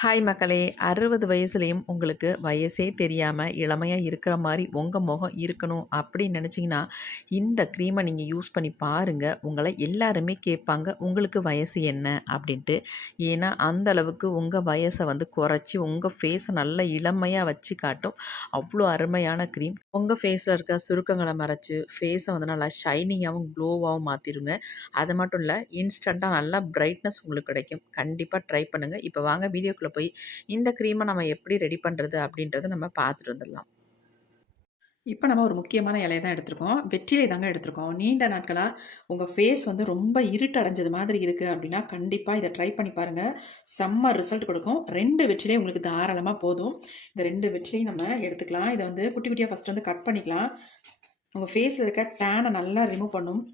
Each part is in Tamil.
ஹாய் மக்களே! 60 வயசுலயும் உங்களுக்கு வயசே தெரியாம இளமையா இருக்கிற மாரி உங்க முகம் இருக்கணும் அப்படின்னு நினச்சிங்கன்னா, இந்த க்ரீம நீங்க யூஸ் பண்ணி பாருங்க. உங்கள எல்லாருமே கேட்பாங்க, உங்களுக்கு வயசு என்ன? அப்படின்ட்டு. ஏன்னா, அந்த அளவுக்கு உங்க வயச வந்து குறைச்சி, உங்க ஃபேஸ நல்ல இளமையா வச்சு காட்டும். அவ்வளோ அருமையான க்ரீம். உங்க ஃபேஸ்ல இருக்க சுருக்கங்கள மறைச்சு, ஃபேஸ வந்து நல்லா ஷைனிங்காவும், க்ளோவாவும் மாத்திருங்க. அது மட்டும் இல்ல, இன்ஸ்டன்ட்டா நல்லா பிரைட்னஸ் உங்களுக்கு கிடைக்கும். கண்டிப்பா ட்ரை பண்ணுங்க. இப்ப வாங்க வீடியோக்குள்ள போய் இந்த க்ரீம நம்ம எப்படி ரெடி பண்றது அப்படின்றத நம்ம பார்த்துட்டு வந்துடலாம். இப்ப நம்ம ஒரு முக்கியமான இலைய தான் எடுத்திருக்கோம். வெற்றிலை தாங்க எடுத்திருக்கோம். நீண்ட நாட்களா உங்க ஃபேஸ் வந்து ரொம்ப இருட்டடைஞ்சது மாதிரி இருக்கு அப்படின்னா, கண்டிப்பா இத ட்ரை பண்ணி பாருங்க. செம்ம ரிசல்ட் கொடுக்கும். 2 வெற்றிலை உங்களுக்கு தாராளமா போதும். இந்த 2 வெற்றிலையும் நம்ம எடுத்துக்கலாம். இத வந்து குட்டி குட்டியா ஃபர்ஸ்ட் வந்து கட் பண்ணிக்கலாம். உங்க ஃபேஸ்ல இருக்க டேன நல்லா ரிமூவ் பண்ணும்.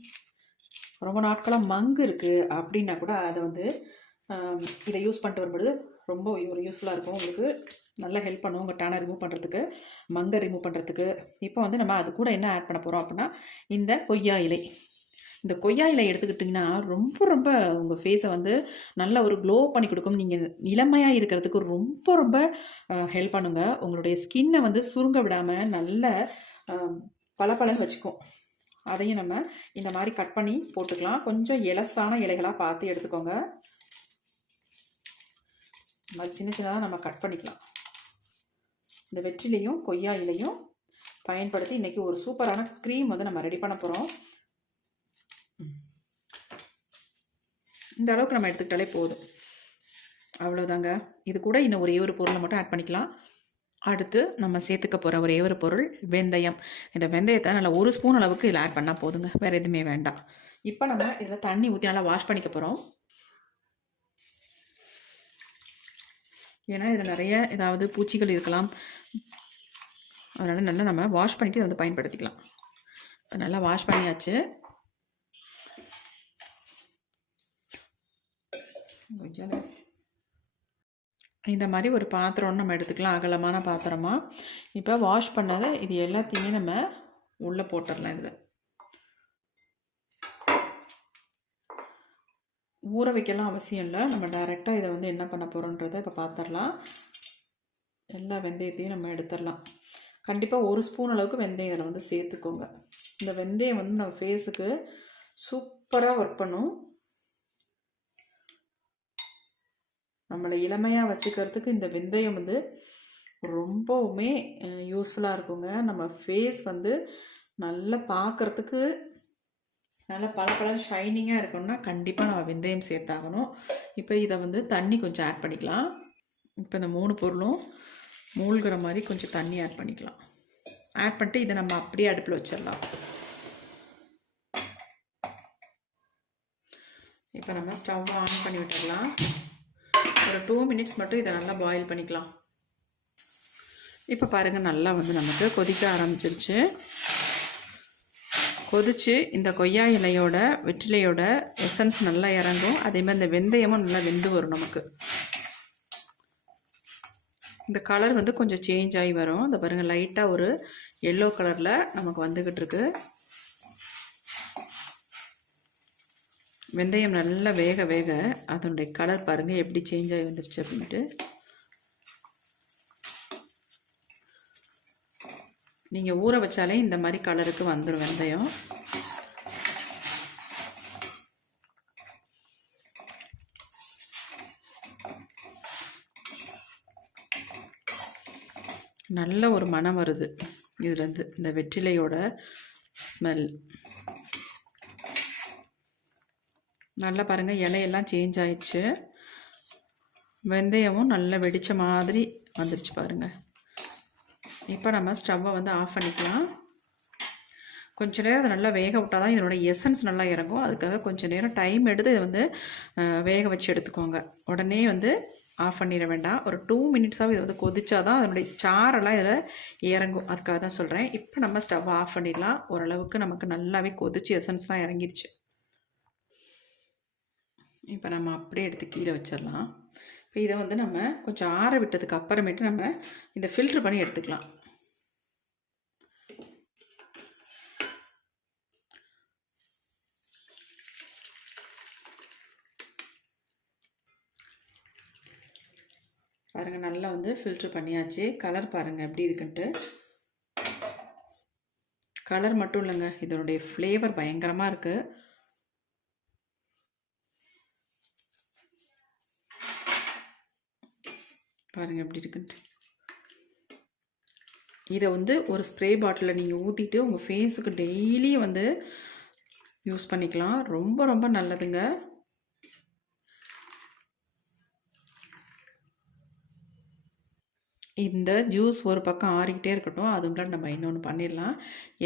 ரொம்ப நாட்களா மங்கு இருக்கு அப்படின்னா கூட அத வந்து இத யூஸ் பண்ணிட்டு வரும்பொழுது ரொம்ப ஒரு யூஸ்ஃபுல்லா இருக்கும் உங்களுக்கு. நல்லா ஹெல்ப் பண்ணும் உங்க டேனை ரிமூவ் பண்ணுறதுக்கு, மங்கை ரிமூவ் பண்ணுறதுக்கு. இப்போ வந்து நம்ம அது கூட என்ன ஆட் பண்ண போகிறோம் அப்படின்னா, இந்த கொய்யா இலை. இந்த கொய்யா இலை எடுத்துக்கிட்டிங்கன்னா ரொம்ப ரொம்ப உங்கள் ஃபேஸை வந்து நல்ல ஒரு க்ளோ பண்ணி கொடுக்கும். நீங்கள் இளமையாக இருக்கிறதுக்கு ரொம்ப ரொம்ப ஹெல்ப் பண்ணுங்க. உங்களுடைய ஸ்கின்னை வந்து சுருங்க விடாமல் நல்ல பளபளன்னு வச்சுக்கும். அதையும் நம்ம இந்த மாதிரி கட் பண்ணி போட்டுக்கலாம். கொஞ்சம் எலசான இலைகளாக பார்த்து எடுத்துக்கோங்க. சின்ன சின்னதாக நம்ம கட் பண்ணிக்கலாம். இந்த வெற்றிலையும் கொய்யா இலையும் பயன்படுத்தி இன்றைக்கி ஒரு சூப்பரான க்ரீம் வந்து நம்ம ரெடி பண்ண போகிறோம். இந்த அளவுக்கு நம்ம எடுத்துக்கிட்டாலே போதும். அவ்வளோதாங்க. இது கூட இன்னும் ஒரே ஒரு பொருளை மட்டும் ஆட் பண்ணிக்கலாம். அடுத்து நம்ம சேர்த்துக்க போகிற ஒரே ஒரு பொருள் வெந்தயம். இந்த வெந்தயத்தை நல்லா 1 ஸ்பூன் அளவுக்கு இதில் ஆட் பண்ணால் போதுங்க. வேறு எதுவுமே வேண்டாம். இப்போ நம்ம இதில் தண்ணி ஊற்றி நல்லா வாஷ் பண்ணிக்க போகிறோம். ஏன்னா இதில் நிறைய ஏதாவது பூச்சிகள் இருக்கலாம். அதனால் நல்லா நம்ம வாஷ் பண்ணிவிட்டு இதை வந்து பயன்படுத்திக்கலாம். இப்போ நல்லா வாஷ் பண்ணியாச்சு. இந்த மாதிரி ஒரு பாத்திரம் நம்ம எடுத்துக்கலாம், அகலமான பாத்திரமாக. இப்போ வாஷ் பண்ணதை இது எல்லாத்தையுமே நம்ம உள்ளே போட்டுடலாம். இதில் ஊற வைக்கலாம் அவசியம் இல்லை. நம்ம டைரெக்டாக இதை வந்து என்ன பண்ண போகிறோன்றதை இப்போ பார்த்துடலாம். எல்லா வெந்தயத்தையும் நம்ம எடுத்துடலாம். கண்டிப்பாக 1 ஸ்பூன் அளவுக்கு வெந்தயம் இதில் வந்து சேர்த்துக்கோங்க. இந்த வெந்தயம் வந்து நம்ம ஃபேஸுக்கு சூப்பராக ஒர்க் பண்ணும். நம்மளை இளமையாக வச்சுக்கிறதுக்கு இந்த வெந்தயம் வந்து ரொம்பவுமே யூஸ்ஃபுல்லாக இருக்குங்க. நம்ம ஃபேஸ் வந்து நல்லா பார்க்குறதுக்கு நல்லா பளபளன்னு ஷைனிங்காக இருக்கணும்னா கண்டிப்பாக நம்ம வெந்தயம் சேர்த்தாகணும். இப்போ இதை வந்து தண்ணி கொஞ்சம் ஆட் பண்ணிக்கலாம். இப்போ இந்த 3 பொருளும் மூழ்கிற மாதிரி கொஞ்சம் தண்ணி ஆட் பண்ணிக்கலாம். ஆட் பண்ணிட்டு இதை நம்ம அப்படியே அடுப்பில் வச்சிடலாம். இப்போ நம்ம ஸ்டவ் ஆன் பண்ணி விட்டுடலாம். ஒரு 2 மினிட்ஸ் மட்டும் இதை நல்லா பாயில் பண்ணிக்கலாம். இப்போ பாருங்கள், நல்லா வந்து நமக்கு கொதிக்க ஆரம்பிச்சிருச்சு. கொதிச்சு இந்த கொய்யா இலையோட வெற்றிலையோட எசன்ஸ் நல்லா இறங்கும். அதேமாதிரி இந்த வெந்தயமும் நல்லா வெந்து வரும். நமக்கு இந்த கலர் வந்து கொஞ்சம் சேஞ்ச் ஆகி வரும். இந்த பாருங்கள், லைட்டாக ஒரு எல்லோ கலரில் நமக்கு வந்துக்கிட்டு இருக்கு. வெந்தயம் நல்லா வேக வேக அதனுடைய கலர் பாருங்கள் எப்படி சேஞ்ச் ஆகி வந்துருச்சு அப்படின்ட்டு. நீங்கள் ஊற வச்சாலே இந்த மாதிரி கலருக்கு வந்துடும் வெந்தயம். நல்ல ஒரு மனம் வருது இதுலேருந்து, இந்த வெற்றிலையோட ஸ்மெல். நல்லா பாருங்கள், இலையெல்லாம் சேஞ்ச் ஆயிடுச்சு. வெந்தயமும் நல்லா வெடித்த மாதிரி வந்துருச்சு பாருங்கள். இப்போ நம்ம ஸ்டவ்வை வந்து ஆஃப் பண்ணிக்கலாம். கொஞ்சம் நேரம் அதை நல்லா வேக விட்டால் தான் இதனோட எசன்ஸ் நல்லா இறங்கும். அதுக்காக கொஞ்சம் நேரம் டைம் எடுத்து இதை வந்து வேக வச்சு எடுத்துக்கோங்க. உடனே வந்து ஆஃப் பண்ணிட வேண்டாம். ஒரு 2 மினிட்ஸாக இதை வந்து கொதிச்சா தான் அதனுடைய சாரெல்லாம் இதில் இறங்கும். அதுக்காக தான் சொல்கிறேன். இப்போ நம்ம ஸ்டவ் ஆஃப் பண்ணிடலாம். ஓரளவுக்கு நமக்கு நல்லாவே கொதிச்சு எசன்ஸ்லாம் இறங்கிடுச்சு. இப்போ நம்ம அப்படியே எடுத்து கீழே வச்சிடலாம். இப்போ இதை வந்து நம்ம கொஞ்சம் ஆற விட்டதுக்கு அப்புறமேட்டு நம்ம இதை ஃபில்ட்ரு பண்ணி எடுத்துக்கலாம். பாருங்கள் நல்லா வந்து ஃபில்ட்ரு பண்ணியாச்சு. கலர் பாருங்கள் எப்படி இருக்குன்ட்டு. கலர் மட்டும் இல்லைங்க, இதனுடைய ஃப்ளேவர் பயங்கரமாக இருக்குது. பாருங்கள் எப்படி இருக்குன்ட்டு. இதை வந்து ஒரு ஸ்ப்ரே பாட்டிலில் நீங்கள் ஊற்றிட்டு உங்கள் ஃபேஸுக்கு டெய்லியும் வந்து யூஸ் பண்ணிக்கலாம். ரொம்ப ரொம்ப நல்லதுங்க. இந்த ஜூஸ் ஒரு பக்கம் ஆறிக்கிட்டே இருக்கட்டும். அதுக்குள்ள நம்ம இன்னொன்று பண்ணிடலாம்.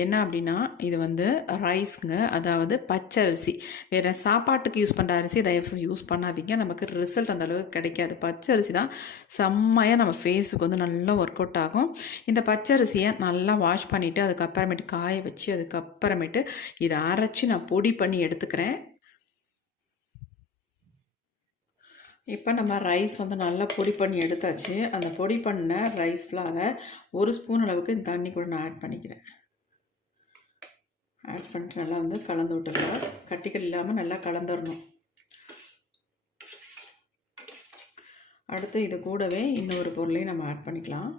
என்ன அப்படின்னா, இது வந்து ரைஸ்ங்க, அதாவது பச்சரிசி. வேறு சாப்பாட்டுக்கு யூஸ் பண்ணுற அரிசி தயவுசெய்து யூஸ் பண்ணாதீங்க. நமக்கு ரிசல்ட் அந்த அளவுக்கு கிடைக்காது. பச்சரிசி தான் செம்மையாக நம்ம ஃபேஸுக்கு வந்து நல்லா ஒர்க் அவுட் ஆகும். இந்த பச்சரிசியை நல்லா வாஷ் பண்ணிவிட்டு அதுக்கப்புறமேட்டு காய வச்சு அதுக்கப்புறமேட்டு இதை அரைச்சி நான் பொடி பண்ணி எடுத்துக்கிறேன். இப்போ நம்ம ரைஸ் வந்து நல்லா பொடி பண்ணி எடுத்தாச்சு. அந்த பொடி பண்ண ரைஸ் ஃப்ளாரை 1 ஸ்பூன் அளவுக்கு இந்த தண்ணி கூட நான் ஆட் பண்ணிக்கிறேன். ஆட் பண்ணிட்டு நல்லா வந்து கலந்து விட்டுருக்கோம். கட்டிகள் இல்லாமல் நல்லா கலந்துடணும். அடுத்து இது கூடவே இன்னொரு பொருளையும் நம்ம ஆட் பண்ணிக்கலாம்.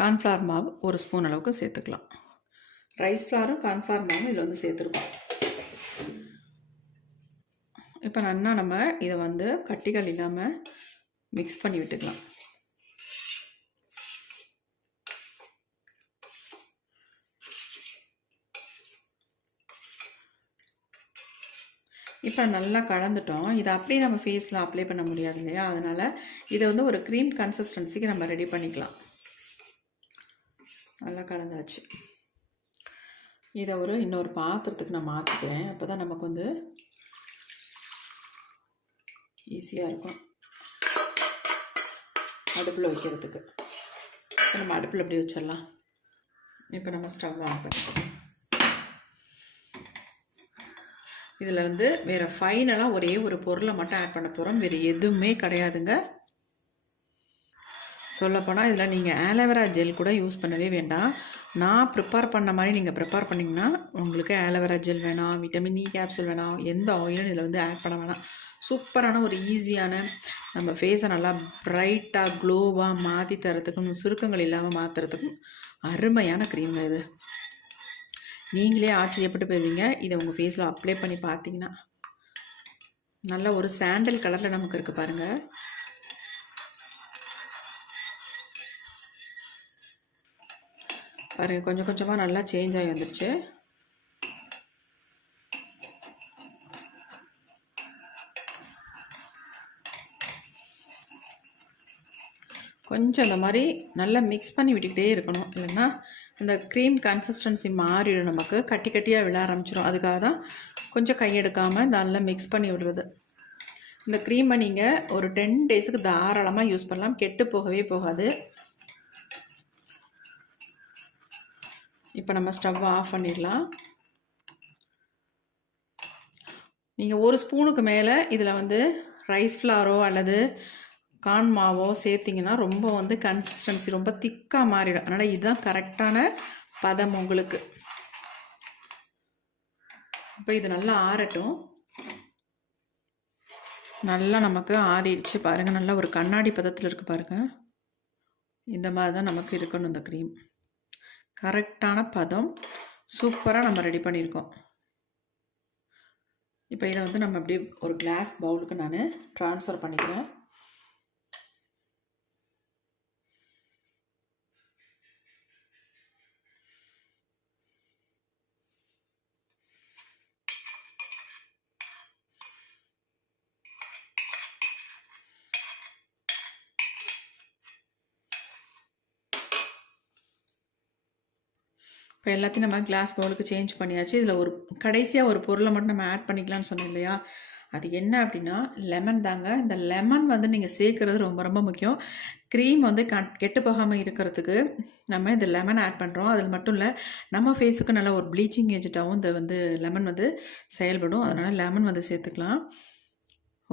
கார்ன்ஃப்ளவர் மாவு 1 ஸ்பூன் அளவுக்கு சேர்த்துக்கலாம். ரைஸ் ஃப்ளாரும் கார்ன்ஃப்ளவர் மாவும் இதில் வந்து சேர்த்துருக்கோம். இப்போ நல்லா நம்ம இதை வந்து கட்டிகள் இல்லாமல் மிக்ஸ் பண்ணி விட்டுக்கலாம். இப்போ நல்லா கலந்துட்டோம். இதை அப்படியே நம்ம ஃபேஸில் அப்ளை பண்ண முடியாது இல்லையா, அதனால் இதை வந்து ஒரு க்ரீம் கன்சிஸ்டன்சிக்கு நம்ம ரெடி பண்ணிக்கலாம். நல்லா கலந்தாச்சு. இதை இன்னொரு பாத்திரத்துக்கு நான் மாற்றிக்கிறேன். அப்போ தான் நமக்கு வந்து ஈஸியாக இருக்கும் அடுப்பில் வைக்கிறதுக்கு. இப்போ நம்ம அடுப்பில் எப்படி வச்சிடலாம். இப்போ நம்ம ஸ்டவ் ஆன் பண்ணிக்கலாம். இதில் வந்து வேறு ஃபைனலாக ஒரே ஒரு பொருளை மட்டும் ஆட் பண்ண போகிறோம். வேறு எதுவுமே கிடையாதுங்க. சொல்லப்போனால் இதில் நீங்கள் ஆலோவேரா ஜெல் கூட யூஸ் பண்ணவே வேண்டாம். நான் ப்ரிப்பேர் பண்ண மாதிரி நீங்கள் ப்ரிப்பேர் பண்ணிங்கன்னா உங்களுக்கு ஆலோவேரா ஜெல் வேணாம், விட்டமின் இ கேப்சூல் வேணாம், எந்த ஆயிலும் இதில் வந்து ஆட் பண்ண வேணாம். சூப்பரான ஒரு ஈஸியான நம்ம ஃபேஸை நல்லா ப்ரைட்டாக க்ளோவாக மாற்றி தரத்துக்கும் சுருக்கங்கள் இல்லாமல் மாற்றுறதுக்கும் அருமையான க்ரீம்ங்க இது. நீங்களே ஆச்சரியப்பட்டு போயிருவீங்க. இதை உங்கள் ஃபேஸில் அப்ளை பண்ணி பார்த்தீங்கன்னா நல்ல ஒரு சாண்டல் கலரில் நமக்கு இருக்குது பாருங்கள். பாருங்கள் கொஞ்சம் கொஞ்சமாக நல்லா சேஞ்ச் ஆகி வந்துருச்சு. கொஞ்சம் இந்த மாதிரி நல்லா மிக்ஸ் பண்ணி விட்டுக்கிட்டே இருக்கணும். இல்லைன்னா இந்த க்ரீம் கன்சிஸ்டன்சி மாறிடும், நமக்கு கட்டி கட்டியாக விழ ஆரம்பிச்சிடும். அதுக்காக தான் கொஞ்சம் கையெடுக்காமல் நல்லா மிக்ஸ் பண்ணி விடுறது. இந்த க்ரீமை நீங்கள் ஒரு 10 டேஸுக்கு தாராளமாக யூஸ் பண்ணலாம். கெட்டு போகவே போகாது. இப்போ நம்ம ஸ்டவ் ஆஃப் பண்ணிடலாம். நீங்கள் 1 ஸ்பூனுக்கு மேலே இதில் வந்து ரைஸ் ஃப்ளாரோ அல்லது கார்ன் மாவோ சேர்த்திங்கன்னா ரொம்ப வந்து கன்சிஸ்டன்சி ரொம்ப திக்காக மாறிடும். அதனால் இதுதான் கரெக்டான பதம் உங்களுக்கு. இப்போ இது நல்லா ஆறட்டும். நல்லா நமக்கு ஆறிடுச்சு பாருங்கள். நல்லா ஒரு கண்ணாடி பதத்தில் இருக்குது பாருங்கள். இந்த மாதிரி தான் நமக்கு இருக்கணும் இந்த க்ரீம். கரெக்டான பதம். சூப்பராக நம்ம ரெடி பண்ணியிருக்கோம். இப்போ இதை வந்து நம்ம அப்படியே ஒரு கிளாஸ் பவுலுக்கு நான் ட்ரான்ஸ்ஃபர் பண்ணிக்கிறேன். இப்போ எல்லாத்தையும் நம்ம கிளாஸ் பவுலுக்கு சேஞ்ச் பண்ணியாச்சு. இதில் ஒரு கடைசியாக ஒரு பொருளை மட்டும் நம்ம ஆட் பண்ணிக்கலாம்னு சொன்னோம் இல்லையா, அது என்ன அப்படின்னா லெமன் தாங்க. இந்த லெமன் வந்து நீங்கள் சேர்க்குறது ரொம்ப ரொம்ப முக்கியம். க்ரீம் வந்து கெட்டு போகாமல் இருக்கிறதுக்கு நம்ம இந்த லெமன் ஆட் பண்ணுறோம். அதில் மட்டும் இல்லை, நம்ம ஃபேஸுக்கு நல்ல ஒரு ப்ளீச்சிங் ஏஜென்ட்டாகவும் இந்த வந்து லெமன் வந்து செயல்படும். அதனால் லெமன் வந்து சேர்த்துக்கலாம்.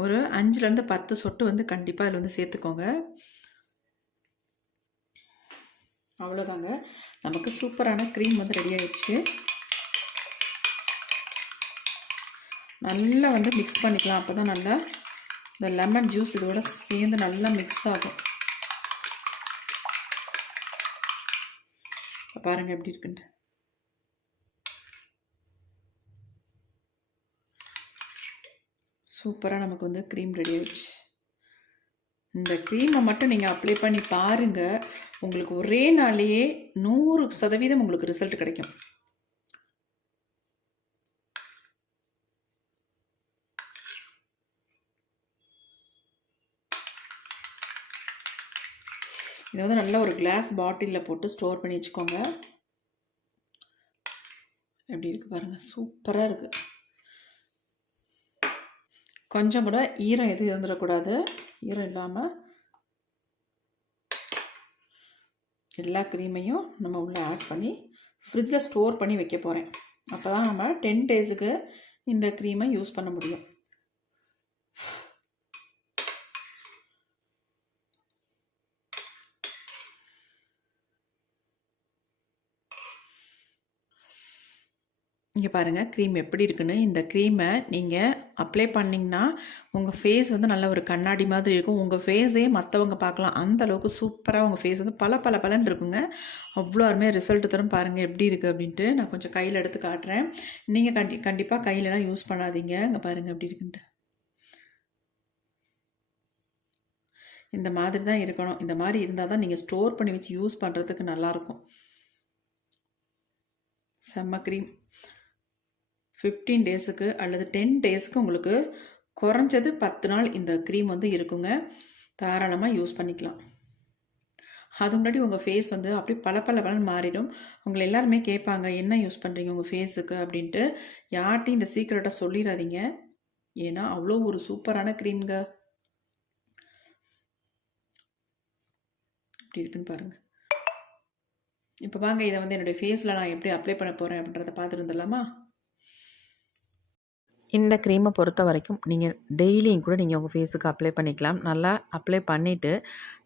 ஒரு 5லேருந்து 10 சொட்டு வந்து கண்டிப்பாக அதில் வந்து சேர்த்துக்கோங்க. அவ்வளோதாங்க, நமக்கு சூப்பரான க்ரீம் வந்து ரெடி ஆயிடுச்சு. நல்லா வந்து மிக்ஸ் பண்ணிக்கலாம். அப்போ தான் நல்லா இந்த லெமன் ஜூஸ் இதோட சேர்ந்து நல்லா மிக்ஸ் ஆகும். பாருங்கள் எப்படி இருக்குன்ட்டு. சூப்பராக நமக்கு வந்து க்ரீம் ரெடி ஆயிடுச்சு. இந்த க்ரீமை மட்டும் நீங்கள் அப்ளை பண்ணி பாருங்கள். உங்களுக்கு ஒரே நாளையே 100% உங்களுக்கு ரிசல்ட் கிடைக்கும். இதை வந்து நல்லா ஒரு கிளாஸ் பாட்டிலில் போட்டு ஸ்டோர் பண்ணி வச்சுக்கோங்க. எப்படி இருக்குது பாருங்கள், சூப்பராக இருக்குது. கொஞ்சம் கூட ஈரம் எதுவும் இருந்துடக்கூடாது. ஈரம் இல்லாமல் எல்லா க்ரீமையும் நம்ம உள்ளே ஆட் பண்ணி ஃப்ரிட்ஜில் ஸ்டோர் பண்ணி வைக்க போகிறேன். அப்போ தான் நம்ம 10 டேஸுக்கு இந்த க்ரீமை யூஸ் பண்ண முடியும். இங்கே பாருங்கள் க்ரீம் எப்படி இருக்குன்னு. இந்த க்ரீமை நீங்கள் அப்ளை பண்ணிங்கன்னா உங்கள் ஃபேஸ் வந்து நல்ல ஒரு கண்ணாடி மாதிரி இருக்கும். உங்கள் ஃபேஸே மற்றவங்க பார்க்கலாம். அந்த அளவுக்கு சூப்பராக உங்கள் ஃபேஸ் வந்து பளபளன்னு இருக்குங்க. அவ்வளோ அருமையாக ரிசல்ட் தரும். பாருங்கள் எப்படி இருக்குது அப்படின்ட்டு. நான் கொஞ்சம் கையில் எடுத்து காட்டுறேன். நீங்கள் கண்டிப்பாக கையிலலாம் யூஸ் பண்ணாதீங்க. இங்கே பாருங்கள் எப்படி இருக்குன்ட்டு. இந்த மாதிரி தான் இருக்கணும். இந்த மாதிரி இருந்தால் தான் நீங்கள் ஸ்டோர் பண்ணி வச்சு யூஸ் பண்ணுறதுக்கு நல்லாயிருக்கும். செம்ம க்ரீம். 15 டேஸுக்கு அல்லது 10 டேஸுக்கு உங்களுக்கு குறைஞ்சது 10 நாள் இந்த க்ரீம் வந்து இருக்குங்க. தாராளமாக யூஸ் பண்ணிக்கலாம். அது முன்னாடி உங்கள் ஃபேஸ் வந்து அப்படியே பளபளன்னு மாறிடும். உங்களை எல்லாருமே கேட்பாங்க, என்ன யூஸ் பண்ணுறீங்க உங்கள் ஃபேஸுக்கு அப்படின்ட்டு. யார்ட்டையும் இந்த சீக்ரெட்டை சொல்லிடாதீங்க. ஏன்னா அவ்வளோ ஒரு சூப்பரான க்ரீம்ங்க. எப்படி இருக்குன்னு பாருங்கள். இப்போ வாங்க இதை வந்து என்னுடைய ஃபேஸில் நான் எப்படி அப்ளை பண்ண போகிறேன் அப்படின்றத பார்த்துட்டு வந்துடலாமா? இந்த க்ரீமை பொறுத்த வரைக்கும் நீங்கள் டெய்லியும் கூட நீங்கள் உங்கள் ஃபேஸுக்கு அப்ளை பண்ணிக்கலாம். நல்லா அப்ளை பண்ணிவிட்டு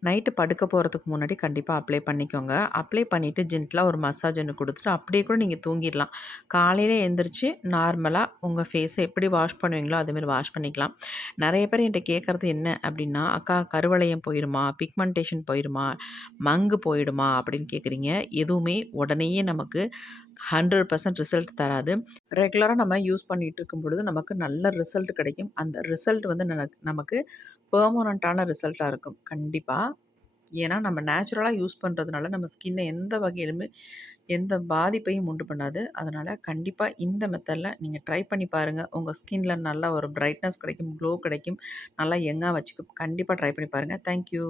நைட்டு படுக்க போகிறதுக்கு முன்னாடி கண்டிப்பாக அப்ளை பண்ணிக்கோங்க. அப்ளை பண்ணிவிட்டு ஜென்டலாக ஒரு மசாஜ் ஒன்று கொடுத்துட்டு அப்படியே கூட நீங்கள் தூங்கிடலாம். காலையில் எழுந்திரிச்சு நார்மலாக உங்கள் ஃபேஸை எப்படி வாஷ் பண்ணுவீங்களோ அதேமாதிரி வாஷ் பண்ணிக்கலாம். நிறைய பேர் என்கிட்ட கேட்குறது என்ன அப்படின்னா, அக்கா கருவளையம் போயிடுமா, பிக்மெண்டேஷன் போயிடுமா, மங்கு போயிடுமா அப்படின்னு கேட்குறீங்க. எதுவுமே உடனேயே நமக்கு 100% ரிசல்ட் தராது. ரெகுலராக நம்ம யூஸ் பண்ணிகிட்டு இருக்கும் பொழுது நமக்கு நல்ல ரிசல்ட் கிடைக்கும். அந்த ரிசல்ட் வந்து நமக்கு பெர்மனண்ட்டான ரிசல்ட்டாக இருக்கும் கண்டிப்பாக. ஏன்னா நம்ம நேச்சுரலாக யூஸ் பண்ணுறதுனால நம்ம ஸ்கின்னை எந்த வகையிலுமே எந்த பாதிப்பையும் உண்டு பண்ணாது. அதனால் கண்டிப்பாக இந்த மெத்தடில் நீங்கள் ட்ரை பண்ணி பாருங்கள். உங்கள் ஸ்கின்ல நல்ல ஒரு பிரைட்னஸ் கிடைக்கும், க்ளோ கிடைக்கும், நல்லா யங்காக வச்சுக்க கண்டிப்பாக ட்ரை பண்ணி பாருங்கள். தேங்க்யூ.